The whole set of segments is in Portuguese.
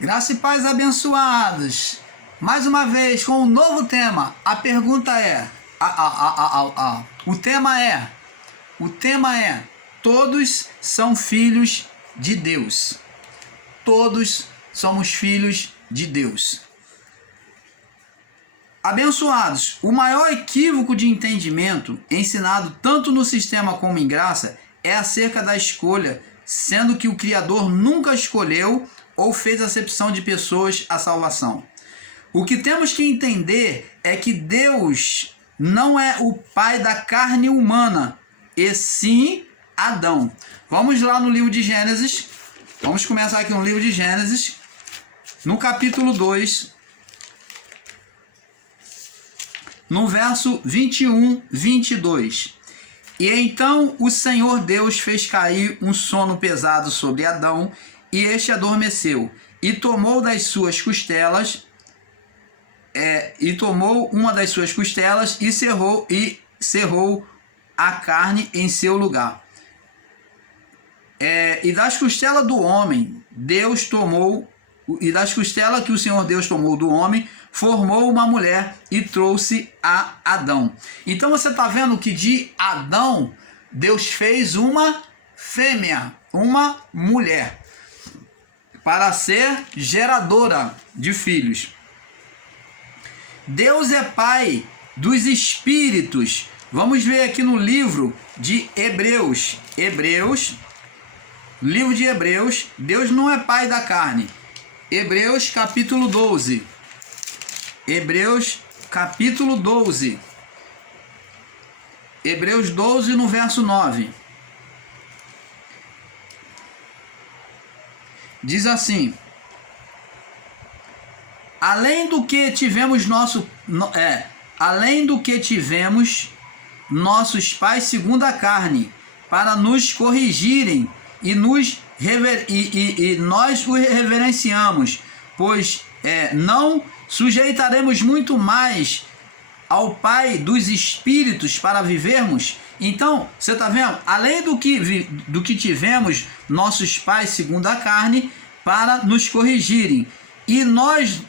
Graça e paz, abençoados. Mais uma vez com um novo tema. A pergunta é, o tema é, todos são filhos de Deus. Todos somos filhos de Deus. Abençoados, o maior equívoco de entendimento ensinado tanto no sistema como em graça é acerca da escolha, sendo que o Criador nunca escolheu ou fez acepção de pessoas à salvação. O que temos que entender é que Deus não é o pai da carne humana, e sim Adão. Vamos lá no livro de Gênesis, vamos começar aqui no livro de Gênesis, no capítulo 2, no verso 21, 22. E então o Senhor Deus fez cair um sono pesado sobre Adão, e este adormeceu, e tomou das suas costelas, tomou uma das suas costelas e cerrou a carne em seu lugar. E das costelas do homem, Deus tomou, e das costelas que o Senhor Deus tomou do homem, formou uma mulher e trouxe a Adão. Então você está vendo que de Adão, Deus fez uma fêmea, uma mulher, para ser geradora de filhos. Deus é pai dos espíritos. Vamos ver aqui no livro de Hebreus. Livro de Hebreus. Deus não é pai da carne. Hebreus capítulo 12. Hebreus capítulo 12. Hebreus 12 no verso 9. Diz assim: além do que tivemos nossos pais segundo a carne, para nos corrigirem, e nós o reverenciamos, pois não sujeitaremos muito mais ao Pai dos Espíritos para vivermos? Então, você está vendo? Além do que tivemos nossos pais segundo a carne para nos corrigirem, e nós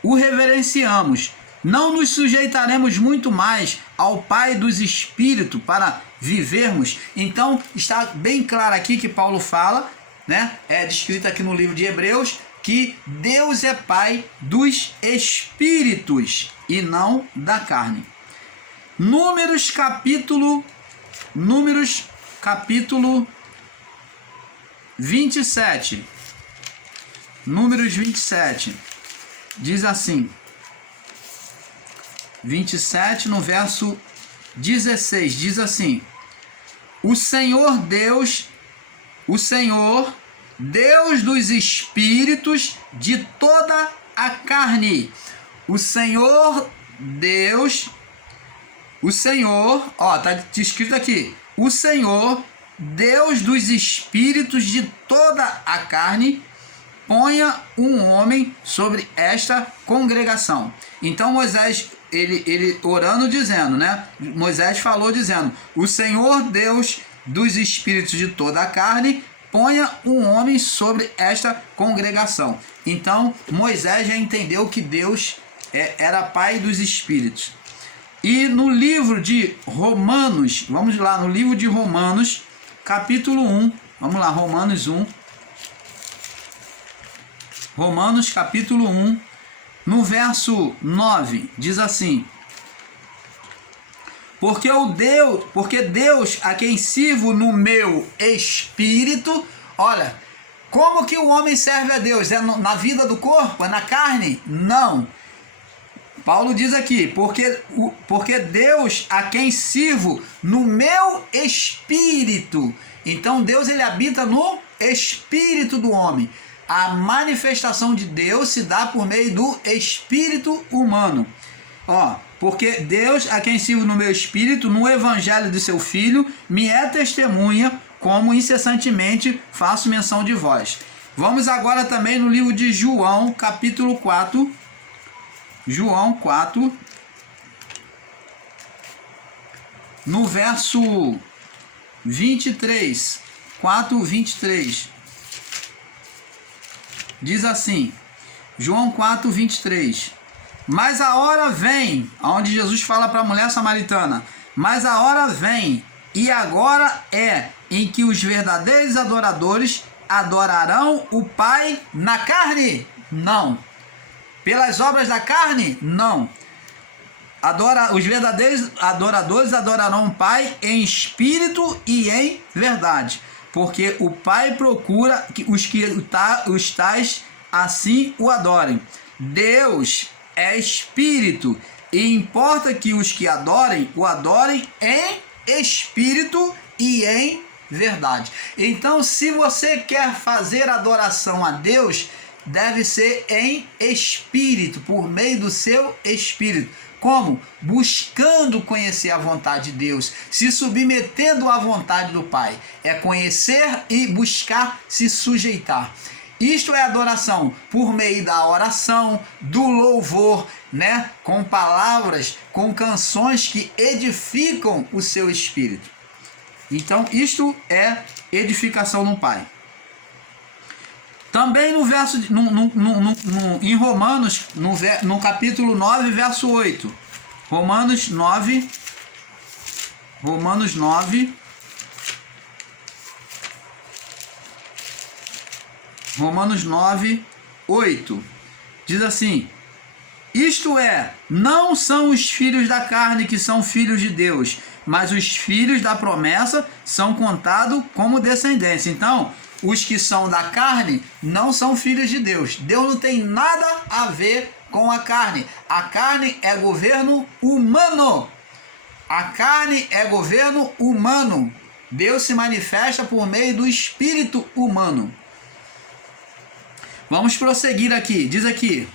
o reverenciamos, não nos sujeitaremos muito mais ao Pai dos Espíritos para vivermos? Então, está bem claro aqui que Paulo fala, né? É descrito aqui no livro de Hebreus, que Deus é pai dos espíritos e não da carne. Números capítulo 27. Números 27. Diz assim. 27 no verso 16. Diz assim: O Senhor Deus dos espíritos de toda a carne. O Senhor Deus, tá escrito aqui: o Senhor Deus dos espíritos de toda a carne, ponha um homem sobre esta congregação. Então Moisés, ele orando, dizendo, né? Moisés falou dizendo: o Senhor Deus dos espíritos de toda a carne, ponha um homem sobre esta congregação. Então Moisés já entendeu que Deus era pai dos espíritos. E no livro de Romanos, vamos lá, no livro de Romanos, capítulo 1, vamos lá, Romanos 1. Romanos capítulo 1, no verso 9, diz assim: Porque Deus, a quem sirvo no meu espírito. Olha, como que o homem serve a Deus? É na vida do corpo? É na carne? Não. Paulo diz aqui: porque Deus, a quem sirvo no meu espírito. Então Deus, ele habita no espírito do homem. A manifestação de Deus se dá por meio do espírito humano. Porque Deus, a quem sirvo no meu espírito, no evangelho de seu Filho, me é testemunha, como incessantemente faço menção de vós. Vamos agora também no livro de João, capítulo 4. João 4, no verso 23. 4, 23. Diz assim: João 4, 23. Mas a hora vem, onde Jesus fala para a mulher samaritana, mas a hora vem, e agora é, em que os verdadeiros adoradores adorarão o Pai na carne? Não. Pelas obras da carne? Não. Os verdadeiros adoradores adorarão o Pai em espírito e em verdade, porque o Pai procura que os tais assim o adorem. Deus é espírito, e importa que os que adorem, o adorem em espírito e em verdade. Então, se você quer fazer adoração a Deus, deve ser em espírito, por meio do seu espírito. Como? Buscando conhecer a vontade de Deus, se submetendo à vontade do Pai. É conhecer e buscar se sujeitar. Isto é adoração por meio da oração, do louvor, né? Com palavras, com canções que edificam o seu espírito. Então, isto é edificação no Pai. Também no verso, em Romanos, no capítulo 9, verso 8. Romanos 9, 8. Diz assim: isto é, não são os filhos da carne que são filhos de Deus, mas os filhos da promessa são contados como descendência. Então, os que são da carne não são filhos de Deus. Deus não tem nada a ver com a carne. A carne é governo humano. A carne é governo humano. Deus se manifesta por meio do espírito humano. Vamos prosseguir aqui. Diz aqui: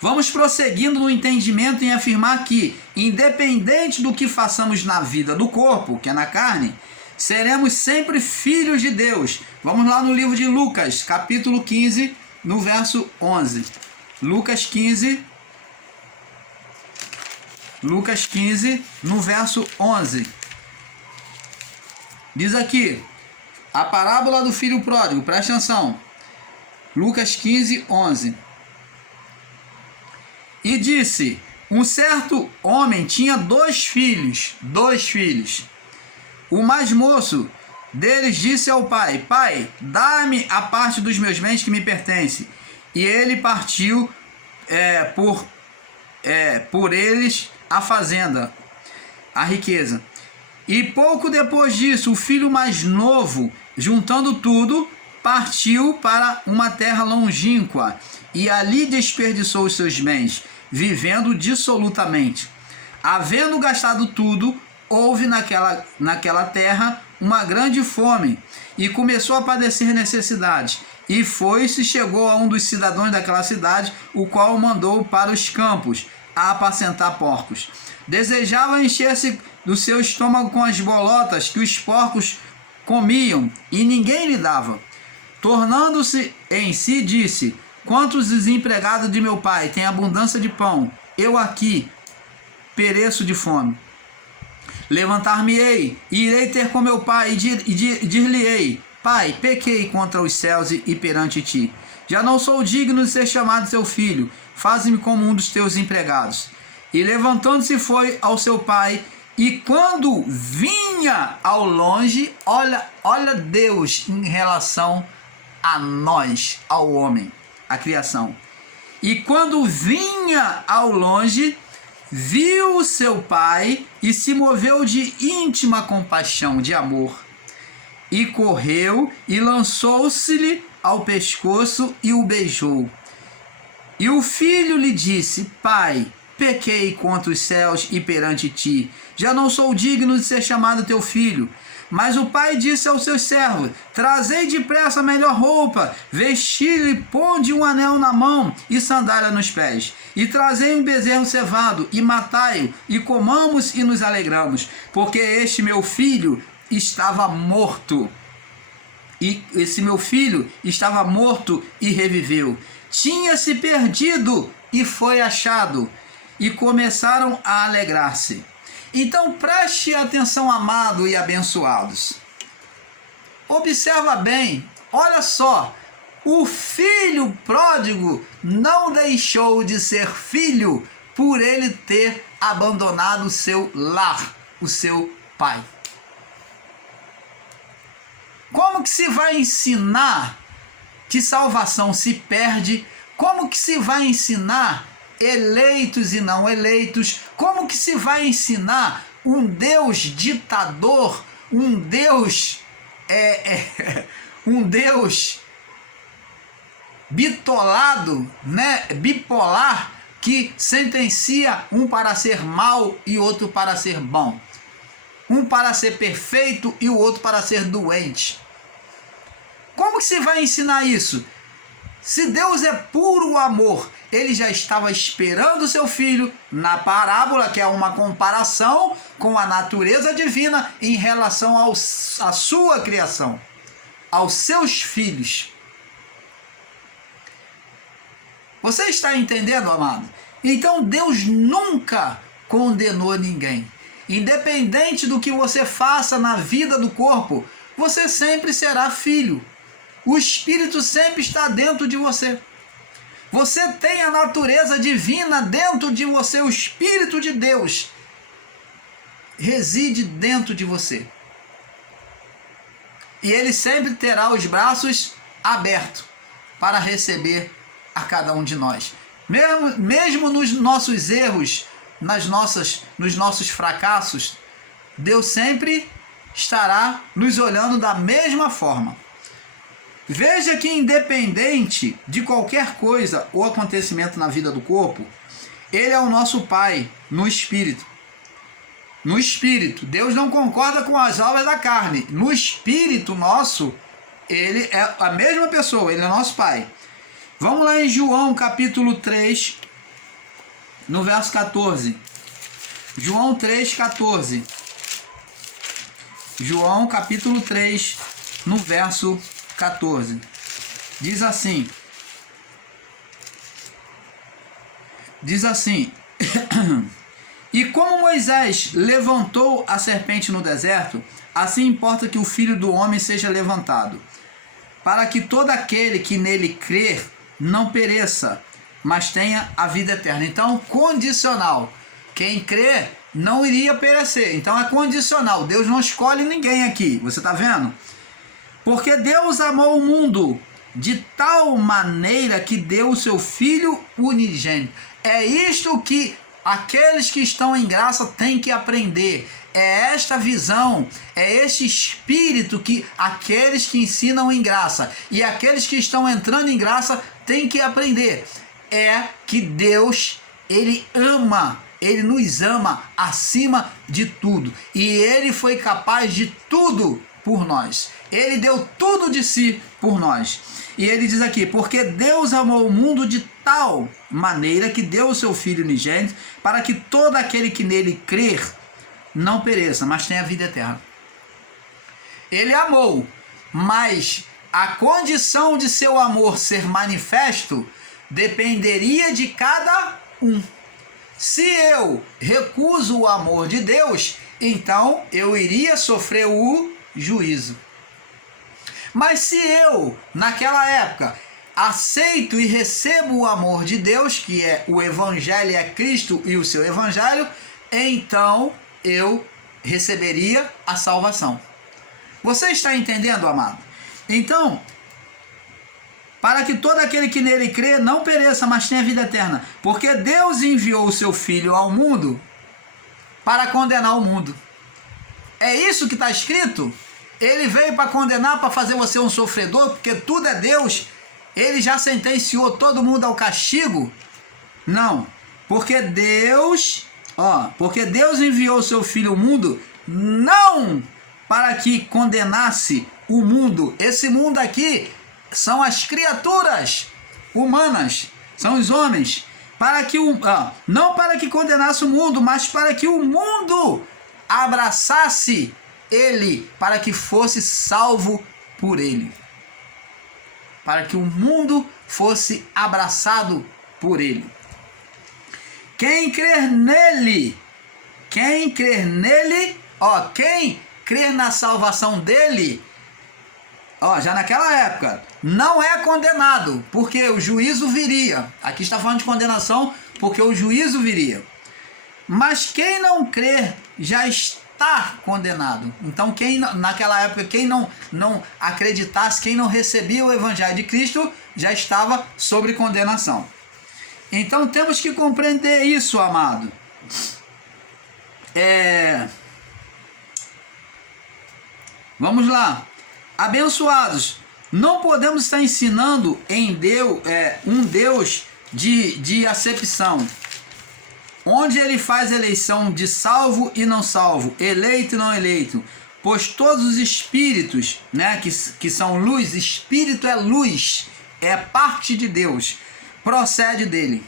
vamos prosseguindo no entendimento em afirmar que, independente do que façamos na vida do corpo, que é na carne, seremos sempre filhos de Deus. Vamos lá no livro de Lucas, capítulo 15, no verso 11. Lucas 15, no verso 11. Diz aqui, a parábola do filho pródigo, presta atenção. Lucas 15, 11. E disse: um certo homem tinha dois filhos. O mais moço deles disse ao pai: pai, dá-me a parte dos meus bens que me pertence. E ele partiu por eles a fazenda, a riqueza. E pouco depois disso, o filho mais novo, juntando tudo, partiu para uma terra longínqua e ali desperdiçou os seus bens, vivendo dissolutamente. Havendo gastado tudo, houve naquela terra uma grande fome e começou a padecer necessidade. E foi-se, chegou a um dos cidadãos daquela cidade, o qual o mandou para os campos a apacentar porcos. Desejava encher-se do seu estômago com as bolotas que os porcos comiam, e ninguém lhe dava. Tornando-se em si, disse: quantos desempregados de meu pai têm abundância de pão, eu aqui pereço de fome. Levantar-me-ei, e irei ter com meu pai, e dir-lhe-ei: pai, pequei contra os céus e perante ti. Já não sou digno de ser chamado teu filho, faze-me como um dos teus empregados. E levantando-se foi ao seu pai, e quando vinha ao longe, olha Deus em relação a nós, ao homem, a criação. E quando vinha ao longe, viu o seu pai e se moveu de íntima compaixão, de amor. E correu e lançou-se-lhe ao pescoço e o beijou. E o filho lhe disse: pai, pequei contra os céus e perante ti, já não sou digno de ser chamado teu filho. Mas o pai disse aos seus servos: trazei depressa a melhor roupa, vesti-lhe, ponde um anel na mão e sandália nos pés, e trazei um bezerro cevado, e matai-o, e comamos e nos alegramos, porque este meu filho estava morto, e esse meu filho estava morto e reviveu, tinha-se perdido e foi achado, e começaram a alegrar-se. Então preste atenção, amado e abençoados. Observa bem, olha só, O filho pródigo não deixou de ser filho por ele ter abandonado o seu lar, o seu pai. Como que se vai ensinar que salvação se perde? Como que se vai ensinar eleitos e não eleitos? Como que se vai ensinar um Deus ditador, um Deus um Deus bitolado, né, bipolar, que sentencia um para ser mal e outro para ser bom, um para ser perfeito e o outro para ser doente? Como que se vai ensinar isso? Se Deus é puro amor, ele já estava esperando o seu filho na parábola, que é uma comparação com a natureza divina em relação à sua criação, aos seus filhos. Você está entendendo, amado? Então Deus nunca condenou ninguém. Independente do que você faça na vida do corpo, você sempre será filho. O Espírito sempre está dentro de você. Você tem a natureza divina dentro de você. O Espírito de Deus reside dentro de você. E ele sempre terá os braços abertos para receber a cada um de nós. Mesmo nos nossos erros, nos nossos fracassos, Deus sempre estará nos olhando da mesma forma. Veja que independente de qualquer coisa ou acontecimento na vida do corpo, ele é o nosso Pai no Espírito. No Espírito. Deus não concorda com as obras da carne. No Espírito nosso, ele é a mesma pessoa, ele é nosso Pai. Vamos lá em João capítulo 3, no verso 14. João 3, 14. João capítulo 3, no verso 14. Diz assim. E como Moisés levantou a serpente no deserto, assim importa que o Filho do Homem seja levantado, para que todo aquele que nele crer não pereça, mas tenha a vida eterna. Então, condicional. Quem crê não iria perecer. Então é condicional. Deus não escolhe ninguém aqui. Você está vendo? Porque Deus amou o mundo de tal maneira que deu o seu Filho unigênito. É isto que aqueles que estão em graça têm que aprender. É esta visão, é este espírito que aqueles que ensinam em graça e aqueles que estão entrando em graça têm que aprender. É que Deus, ele ama, ele nos ama acima de tudo. E ele foi capaz de tudo por nós. Ele deu tudo de si por nós. E ele diz aqui, porque Deus amou o mundo de tal maneira que deu o seu Filho unigênito, para que todo aquele que nele crer não pereça, mas tenha vida eterna. Ele amou, mas a condição de seu amor ser manifesto dependeria de cada um. Se eu recuso o amor de Deus, então eu iria sofrer o juízo. Mas se eu, naquela época, aceito e recebo o amor de Deus, que é o Evangelho, é Cristo e o seu Evangelho, então eu receberia a salvação. Você está entendendo, amado? Então, para que todo aquele que nele crê não pereça, mas tenha vida eterna. Porque Deus enviou o seu Filho ao mundo para condenar o mundo. É isso que está escrito? Ele veio para condenar, para fazer você um sofredor, porque tudo é Deus. Ele já sentenciou todo mundo ao castigo? Não. Porque Deus enviou o seu Filho ao mundo, não para que condenasse o mundo. Esse mundo aqui são as criaturas humanas, são os homens. Não para que condenasse o mundo, mas para que o mundo abraçasse ele, para que fosse salvo por ele. Para que o mundo fosse abraçado por ele. Quem crer nele, quem crer na salvação dele, ó, já naquela época, não é condenado, porque o juízo viria. Aqui está falando de condenação, porque o juízo viria. Mas quem não crer já está condenado. Então, quem naquela época, quem não acreditasse, quem não recebia o evangelho de Cristo, já estava sob condenação. Então, temos que compreender isso, amado. Vamos lá. Abençoados, não podemos estar ensinando em Deus, um Deus de acepção, onde ele faz eleição de salvo e não salvo, eleito e não eleito, pois todos os espíritos, né, que são luz, espírito é luz, é parte de Deus, procede dele.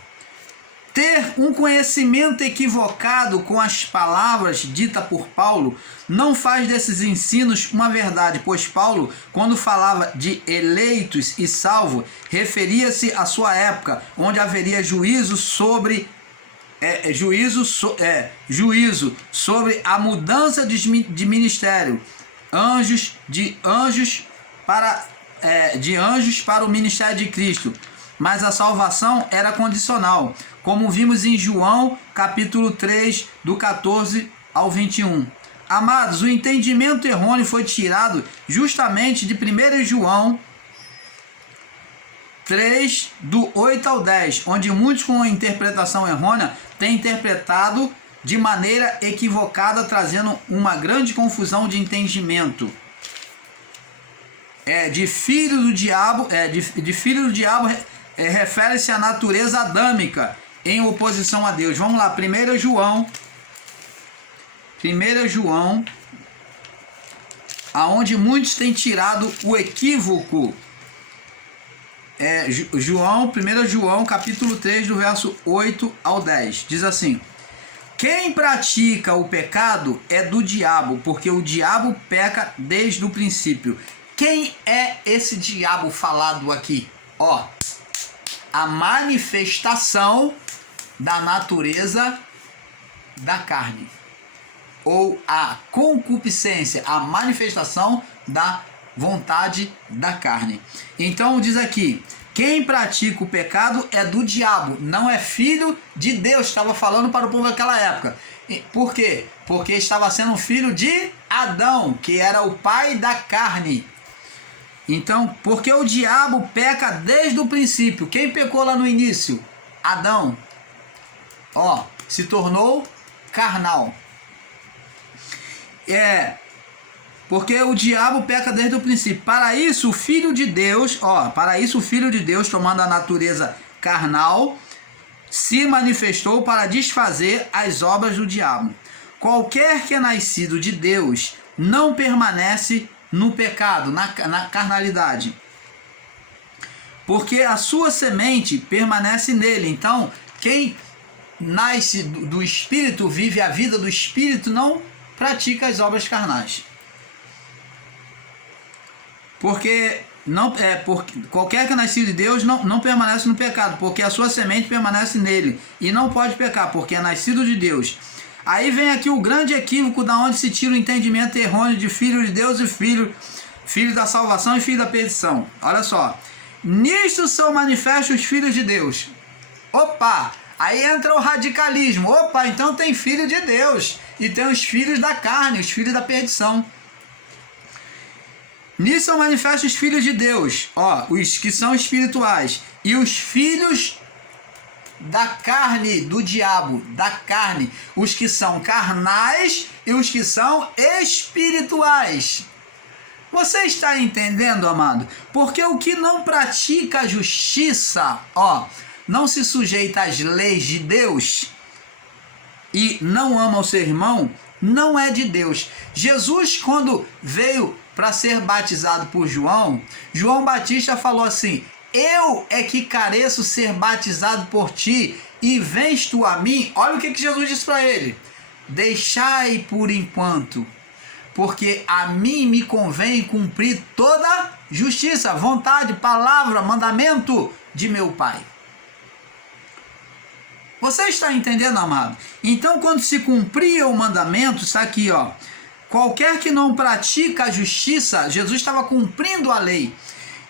Ter um conhecimento equivocado com as palavras ditas por Paulo não faz desses ensinos uma verdade, pois Paulo, quando falava de eleitos e salvo, referia-se à sua época, onde haveria juízo sobre sobre a mudança de ministério, de anjos para o ministério de Cristo. Mas a salvação era condicional, como vimos em João, capítulo 3, do 14 ao 21. Amados, o entendimento errôneo foi tirado justamente de 1 João 3, do 8 ao 10, onde muitos com a interpretação errônea têm interpretado de maneira equivocada, trazendo uma grande confusão de entendimento. De filho do diabo, refere-se à natureza adâmica em oposição a Deus. Vamos lá, 1 João, aonde muitos têm tirado o equívoco. 1 João, capítulo 3, do verso 8 ao 10. Diz assim: quem pratica o pecado é do diabo, porque o diabo peca desde o princípio. Quem é esse diabo falado aqui? Ó, a manifestação da natureza da carne, ou a concupiscência, a manifestação da vontade da carne. Então diz aqui, quem pratica o pecado é do diabo, não é filho de Deus. Estava falando para o povo daquela época. Por quê? Porque estava sendo um filho de Adão, que era o pai da carne. Então, porque o diabo peca desde o princípio. Quem pecou lá no início? Adão. Ó, se tornou carnal. Porque o diabo peca desde o princípio. Para isso, o Filho de Deus, tomando a natureza carnal, se manifestou para desfazer as obras do diabo. Qualquer que é nascido de Deus não permanece no pecado, na carnalidade, porque a sua semente permanece nele. Então, quem nasce do Espírito, vive a vida do Espírito, não pratica as obras carnais. Porque qualquer que é nascido de Deus não permanece no pecado, porque a sua semente permanece nele, e não pode pecar, porque é nascido de Deus. Aí vem aqui o grande equívoco da onde se tira o entendimento errôneo de filho de Deus e filho da salvação e filho da perdição. Olha só. Nisto são manifestos os filhos de Deus. Opa! Aí entra o radicalismo. Opa, então tem filho de Deus. E tem os filhos da carne, os filhos da perdição. Nisso são manifestos os filhos de Deus. Ó, os que são espirituais. E os filhos da carne, do diabo, da carne, os que são carnais e os que são espirituais. Você está entendendo, amado? Porque o que não pratica a justiça, ó, não se sujeita às leis de Deus e não ama o seu irmão, não é de Deus. Jesus, quando veio para ser batizado por João Batista falou assim: eu é que careço ser batizado por ti, e vens tu a mim. Olha o que Jesus disse para ele: deixai por enquanto, porque a mim me convém cumprir toda justiça, vontade, palavra, mandamento de meu Pai. Você está entendendo, amado? Então, quando se cumpria o mandamento, está aqui, ó, qualquer que não pratica a justiça, Jesus estava cumprindo a lei.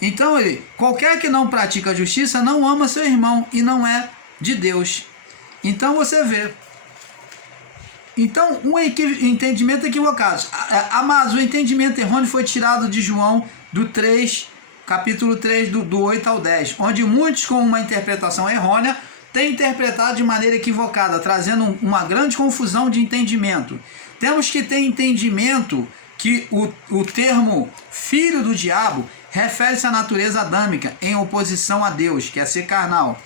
Então qualquer que não pratica a justiça não ama seu irmão e não é de Deus. Então você vê. Então, entendimento equivocado. Amados, o entendimento errôneo foi tirado de João do 3, capítulo 3, do 8 ao 10, onde muitos com uma interpretação errônea têm interpretado de maneira equivocada, trazendo uma grande confusão de entendimento. Temos que ter entendimento que o termo filho do diabo refere-se à natureza adâmica em oposição a Deus, que é ser carnal.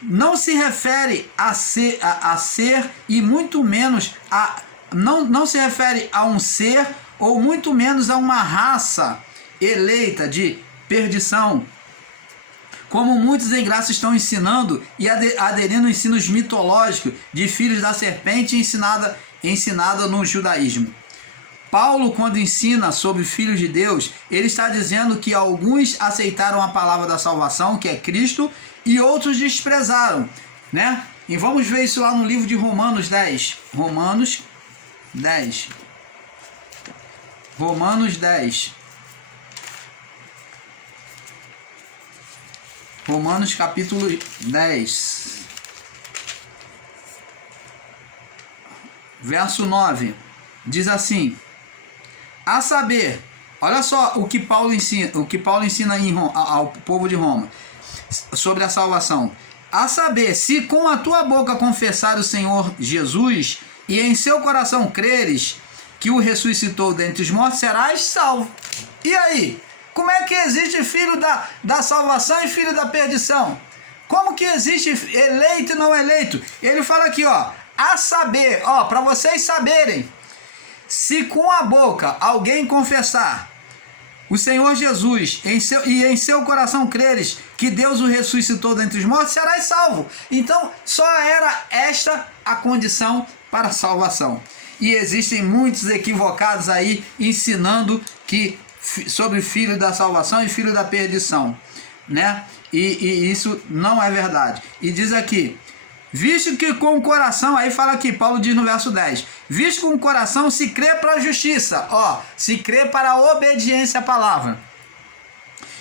Não se refere a ser e muito menos não se refere a um ser ou muito menos a uma raça eleita de perdição, como muitos em graça estão ensinando e aderindo a ensinos mitológicos de filhos da serpente ensinada no judaísmo. Paulo, quando ensina sobre filhos de Deus, ele está dizendo que alguns aceitaram a palavra da salvação, que é Cristo, e outros desprezaram, né? E vamos ver isso lá no livro de Romanos 10. Romanos 10. Romanos 10. Romanos capítulo 10. Verso 9. Diz assim: a saber, olha só o que Paulo ensina, ao povo de Roma sobre a salvação. A saber, se com a tua boca confessar o Senhor Jesus e em seu coração creres que o ressuscitou dentre os mortos, serás salvo. E aí? Como é que existe filho da salvação e filho da perdição? Como que existe eleito e não eleito? Ele fala aqui, ó, a saber, ó, para vocês saberem, se com a boca alguém confessar o Senhor Jesus em seu coração creres que Deus o ressuscitou dentre os mortos, serás salvo. Então, só era esta a condição para a salvação. E existem muitos equivocados aí ensinando que sobre filho da salvação e filho da perdição, né? E isso não é verdade. E diz aqui: visto que com o coração, aí fala aqui, Paulo diz no verso 10, visto com o coração se crê para a justiça, ó, se crê para a obediência à palavra,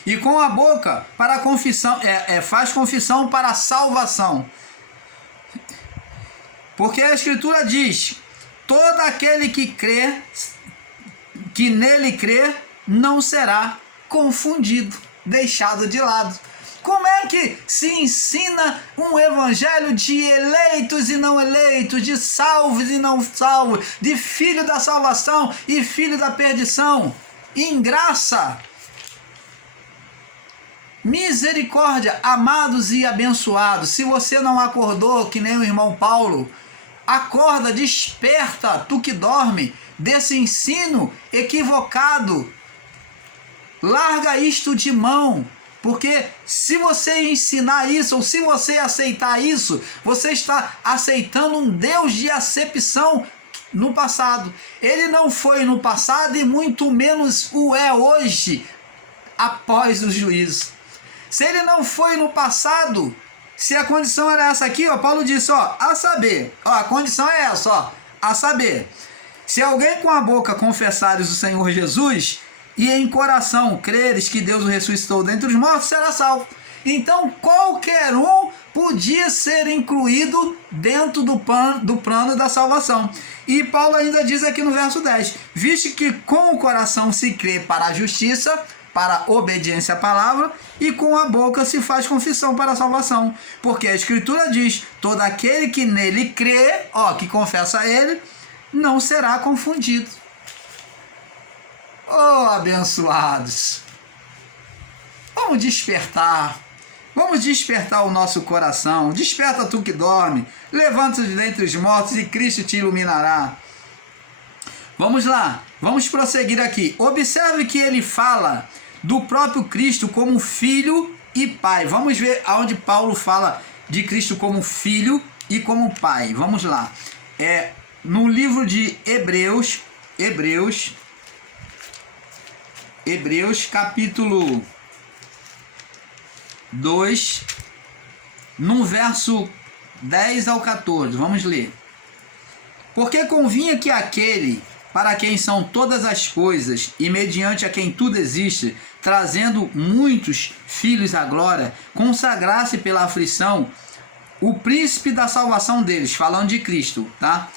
e com a boca para a confissão, faz confissão para a salvação. Porque a Escritura diz: todo aquele que crê, que nele crê, não será confundido, deixado de lado. Como é que se ensina um evangelho de eleitos e não eleitos, de salvos e não salvos, de filho da salvação e filho da perdição? Em graça, misericórdia, amados e abençoados. Se você não acordou, que nem o irmão Paulo, acorda, desperta, tu que dorme, desse ensino equivocado. Larga isto de mão. Porque se você ensinar isso, ou se você aceitar isso, você está aceitando um Deus de acepção no passado. Ele não foi no passado e muito menos o é hoje, após o juízo. Se ele não foi no passado, se a condição era essa aqui, ó, Paulo disse, ó, a saber, ó, a condição é essa, ó, a saber, se alguém com a boca confessares o Senhor Jesus e em coração creres que Deus o ressuscitou dentre os mortos, será salvo. Então qualquer um podia ser incluído dentro do plano da salvação. E Paulo ainda diz aqui no verso 10, visto que com o coração se crê para a justiça, para a obediência à palavra, e com a boca se faz confissão para a salvação. Porque a Escritura diz, todo aquele que nele crê, ó, que confessa a ele, não será confundido. Oh, abençoados, vamos despertar o nosso coração. Desperta tu que dorme, levanta-te dentre os mortos e Cristo te iluminará. Vamos lá, vamos prosseguir aqui. Observe que ele fala do próprio Cristo como filho e pai. Vamos ver aonde Paulo fala de Cristo como filho e como pai. Vamos lá, no livro de Hebreus capítulo 2, no verso 10 ao 14, vamos ler. Porque convinha que aquele para quem são todas as coisas e mediante a quem tudo existe, trazendo muitos filhos à glória, consagrasse pela aflição o príncipe da salvação deles, falando de Cristo, tá?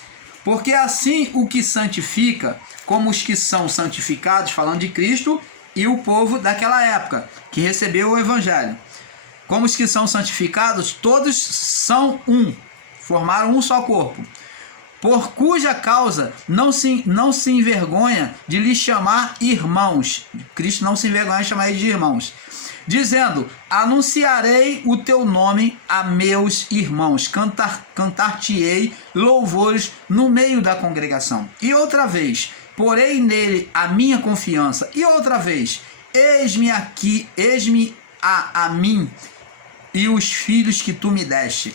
Porque assim o que santifica, como os que são santificados, falando de Cristo, e o povo daquela época, que recebeu o Evangelho. Como os que são santificados, todos são um, formaram um só corpo. Por cuja causa não se envergonha de lhes chamar irmãos. Cristo não se envergonha de chamar eles de irmãos. Dizendo, anunciarei o teu nome a meus irmãos, cantar-te-ei louvores no meio da congregação. E outra vez, porei nele a minha confiança. E outra vez, eis-me aqui, eis-me a mim e os filhos que tu me deste,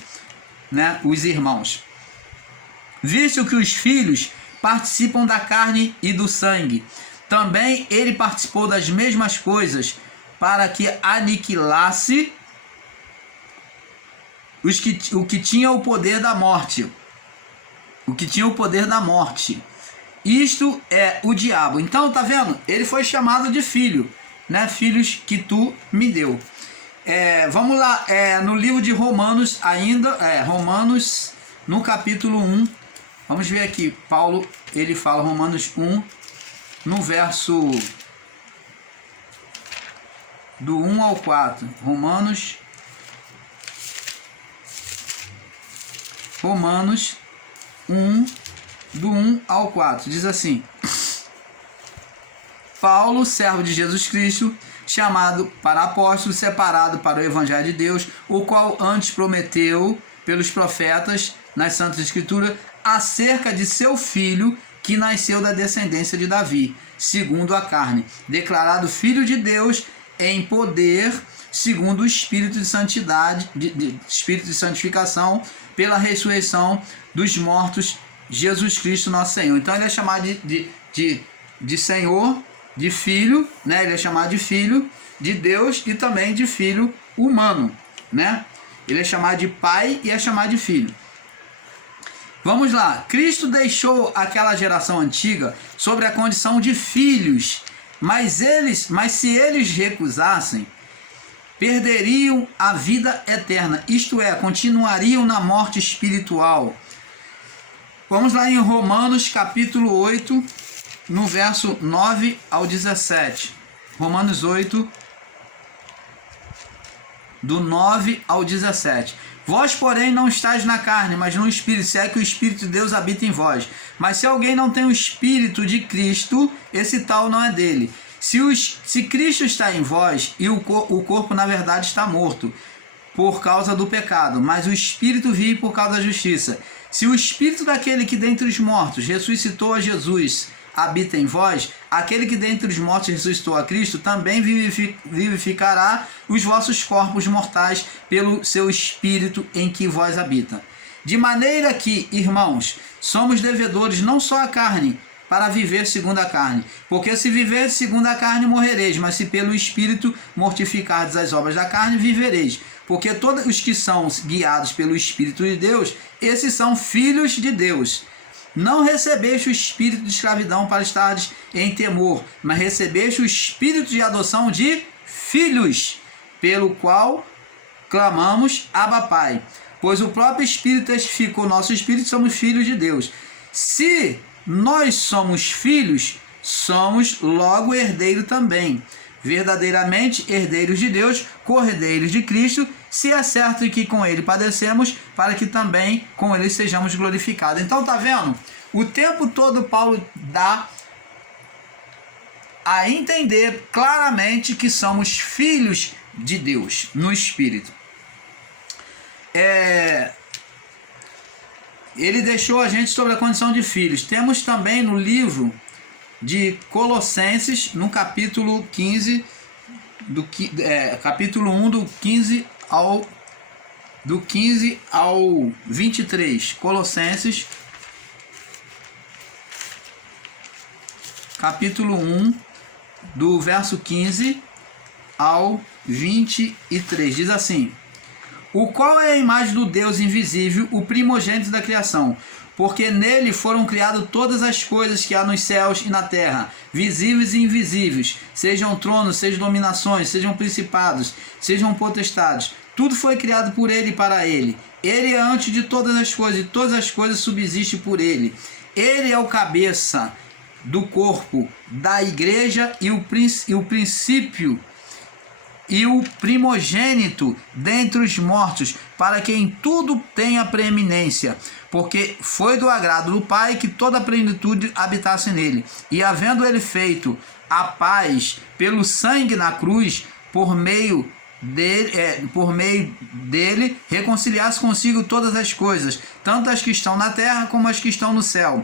né? Os irmãos. Visto que os filhos participam da carne e do sangue, também ele participou das mesmas coisas, para que aniquilasse o que tinha o poder da morte. O que tinha o poder da morte. Isto é o diabo. Então, tá vendo? Ele foi chamado de filho, né? Filhos que tu me deu. Vamos lá, no livro de Romanos ainda, Romanos no capítulo 1. Vamos ver aqui, Paulo, ele fala, Romanos 1, no verso do 1 ao 4. Romanos 1, do 1 ao 4. Diz assim: Paulo, servo de Jesus Cristo, chamado para apóstolo, separado para o Evangelho de Deus, o qual antes prometeu pelos profetas nas Santas Escrituras, acerca de seu filho, que nasceu da descendência de Davi, segundo a carne, declarado filho de Deus em poder, segundo o Espírito de santidade, Espírito de santificação, pela ressurreição dos mortos, Jesus Cristo nosso Senhor. Então ele é chamado de Senhor, de filho, né? Ele é chamado de filho de Deus e também de filho humano, né? Ele é chamado de pai e é chamado de filho. Vamos lá. Cristo deixou aquela geração antiga sobre a condição de filhos, mas se eles recusassem, perderiam a vida eterna, isto é, continuariam na morte espiritual. Vamos lá em Romanos capítulo 8, no verso 9 ao 17. Romanos 8, do 9 ao 17. Vós, porém, não estáis na carne, mas no Espírito, se é que o Espírito de Deus habita em vós. Mas se alguém não tem o Espírito de Cristo, esse tal não é dele. Se Cristo está em vós, e o corpo, na verdade, está morto, por causa do pecado, mas o Espírito vive por causa da justiça. Se o Espírito daquele que dentre os mortos ressuscitou a Jesus habita em vós, aquele que dentre os mortos ressuscitou a Cristo também vivificará os vossos corpos mortais pelo seu Espírito em que vós habita. De maneira que, irmãos, somos devedores não só à carne, para viver segundo a carne. Porque se viver segundo a carne, morrereis, mas se pelo Espírito mortificardes as obras da carne, vivereis. Porque todos os que são guiados pelo Espírito de Deus, esses são filhos de Deus. Não recebeste o espírito de escravidão para estares em temor, mas recebeste o espírito de adoção de filhos, pelo qual clamamos, Abba, Pai. Pois o próprio Espírito testifica o nosso espírito, somos filhos de Deus. Se nós somos filhos, somos logo herdeiro também. Verdadeiramente herdeiros de Deus, cordeiros de Cristo, se é certo que com ele padecemos, para que também com ele sejamos glorificados. Então, tá vendo? O tempo todo Paulo dá a entender claramente que somos filhos de Deus no Espírito. Ele deixou a gente sobre a condição de filhos. Temos também no livro de Colossenses, no capítulo 15, capítulo 1, do 15 ao 23. Colossenses, capítulo 1, do verso 15 ao 23. Diz assim: o qual é a imagem do Deus invisível, o primogênito da criação, porque nele foram criadas todas as coisas que há nos céus e na terra, visíveis e invisíveis, sejam tronos, sejam dominações, sejam principados, sejam potestades. Tudo foi criado por ele e para ele. Ele é antes de todas as coisas, e todas as coisas subsistem por ele. Ele é o cabeça do corpo da igreja e o princípio e o primogênito dentre os mortos, para que em tudo tenha preeminência, porque foi do agrado do Pai que toda a plenitude habitasse nele. E havendo ele feito a paz pelo sangue na cruz, por meio dele reconciliasse consigo todas as coisas, tanto as que estão na terra como as que estão no céu.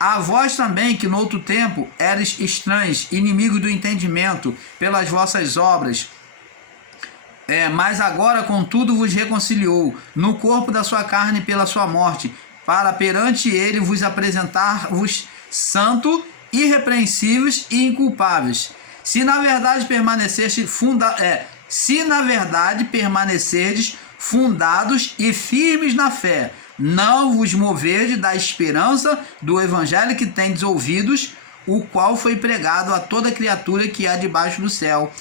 A vós também, que no outro tempo eres estranhos, inimigos do entendimento, pelas vossas obras, mas agora, contudo, vos reconciliou no corpo da sua carne pela sua morte, para perante ele vos apresentar-vos santo, irrepreensíveis e inculpáveis. Se na verdade permanecerdes fundados e firmes na fé, não vos moverdes da esperança do evangelho que tendes ouvidos, o qual foi pregado a toda criatura que há debaixo do céu,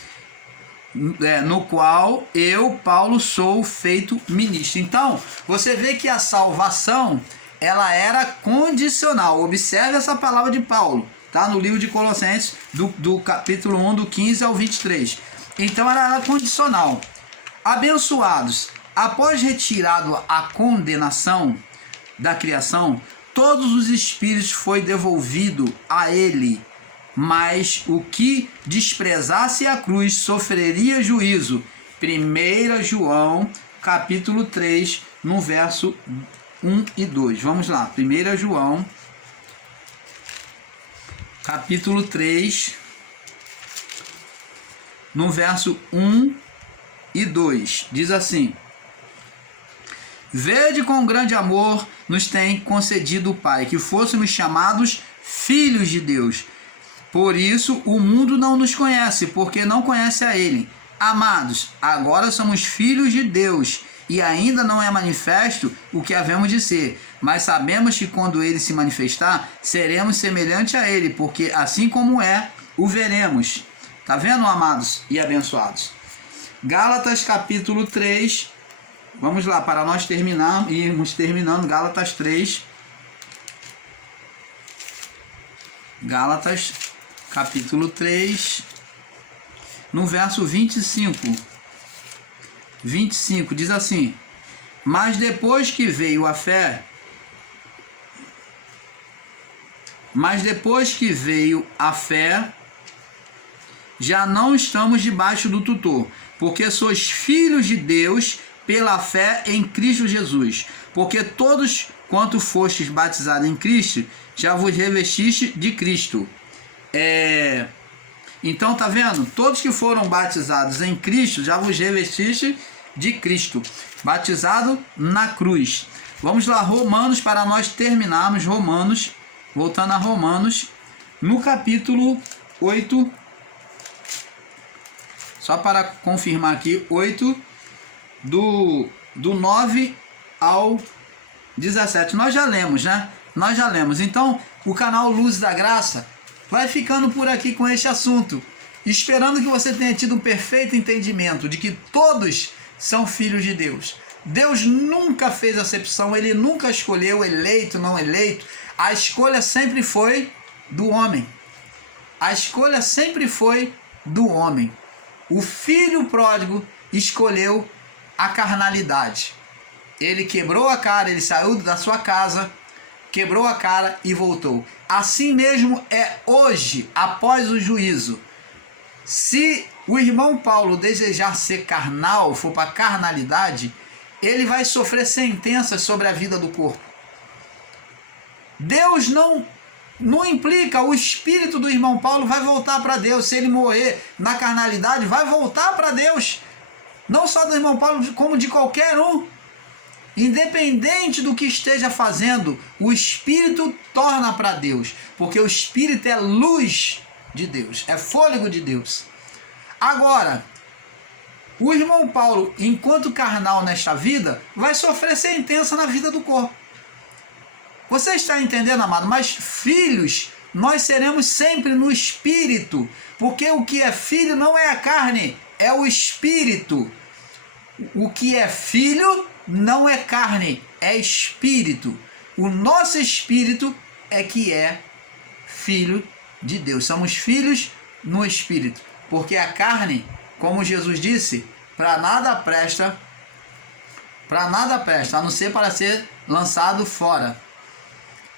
no qual eu, Paulo, sou feito ministro. Então, você vê que a salvação, ela era condicional. Observe essa palavra de Paulo, tá? No livro de Colossenses, do capítulo 1, do 15 ao 23. Então, ela era condicional. Abençoados, após retirado a condenação da criação, todos os espíritos foi devolvido a ele, mas o que desprezasse a cruz sofreria juízo. 1 João, capítulo 3, no verso 1 e 2. Vamos lá, 1 João, capítulo 3, no verso 1 e 2. Diz assim: Vede com grande amor nos tem concedido o Pai, que fôssemos chamados filhos de Deus. Por isso o mundo não nos conhece, porque não conhece a Ele. Amados, agora somos filhos de Deus, e ainda não é manifesto o que havemos de ser. Mas sabemos que quando Ele se manifestar, seremos semelhante a Ele, porque assim como é, o veremos. Tá vendo, amados e abençoados? Gálatas capítulo 3. Vamos lá, para nós irmos terminando, Gálatas 3. Gálatas capítulo 3, no verso 25. 25 diz assim: Mas depois que veio a fé, já não estamos debaixo do tutor, porque sois filhos de Deus pela fé em Cristo Jesus. Porque todos quanto fostes batizados em Cristo, já vos revestiste de Cristo. Então, tá vendo? Todos que foram batizados em Cristo, já vos revestiste de Cristo. Batizado na cruz. Vamos lá, Romanos, para nós terminarmos. Romanos, voltando a Romanos, no capítulo 8. Só para confirmar aqui, 8, do 9 ao 17. Nós já lemos, né? Nós já lemos. Então, o canal Luz da Graça vai ficando por aqui com este assunto, esperando que você tenha tido um perfeito entendimento de que todos são filhos de Deus. Deus nunca fez acepção, Ele nunca escolheu eleito, não eleito. A escolha sempre foi do homem. A escolha sempre foi do homem. O filho pródigo escolheu a carnalidade. Ele quebrou a cara, ele saiu da sua casa, quebrou a cara e voltou. Assim mesmo é hoje, após o juízo. Se o irmão Paulo desejar ser carnal, for para a carnalidade, ele vai sofrer sentenças sobre a vida do corpo. Deus não implica, o espírito do irmão Paulo vai voltar para Deus. Se ele morrer na carnalidade, vai voltar para Deus. Não só do irmão Paulo, como de qualquer um. Independente do que esteja fazendo, o Espírito torna para Deus, porque o Espírito é luz de Deus, é fôlego de Deus. Agora, o irmão Paulo, enquanto carnal nesta vida, vai sofrer sentença na vida do corpo. Você está entendendo, amado? Mas filhos, nós seremos sempre no espírito, porque o que é filho não é a carne, é o espírito. O que é filho não é carne, é espírito. O nosso espírito é que é filho de Deus. Somos filhos no espírito, porque a carne, como Jesus disse, para nada presta, a não ser para ser lançado fora.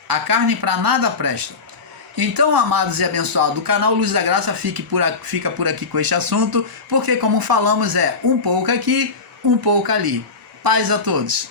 A carne para nada presta. Então, amados e abençoados, o canal Luz da Graça fica por aqui com este assunto, porque como falamos, é um pouco aqui, um pouco ali. Paz a todos.